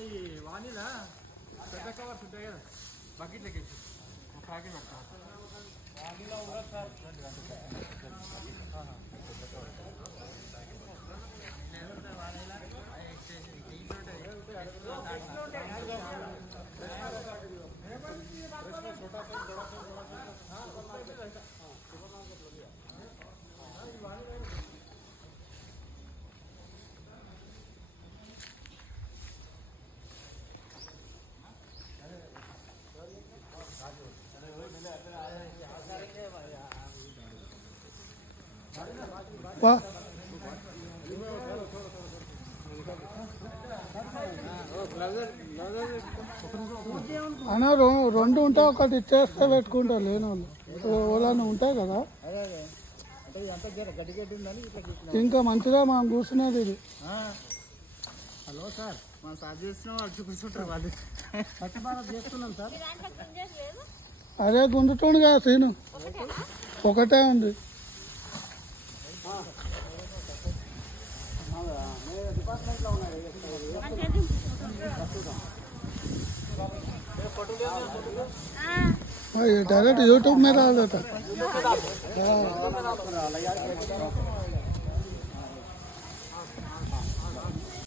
ఈ వాణిలా పెద్ద కవర్స్ ఉంటాయి కదా బకెట్లకి ఒక ప్యాకెట్ పెడతా వాణిలో ఉండదు సార్ అన్నా రెండు ఉంటా ఒకటి ఇచ్చేస్తే పెట్టుకుంటారు లేని వాళ్ళు ఓలాన్ని ఉంటాయి కదా ఇంకా మంచిగా మనం కూర్చునేది ఇది. హలో సార్ మనం సార్ చేస్తున్నాం వాళ్ళు కూర్చుంటారు వాళ్ళు చేస్తున్నాం సార్ అదే గుంజుతుండు కదా సీను ఒకటే ఉంది డిపార్ట్మెంట్లో ఉన్నాయి डायरेक्ट यूट्यूब में डाल देता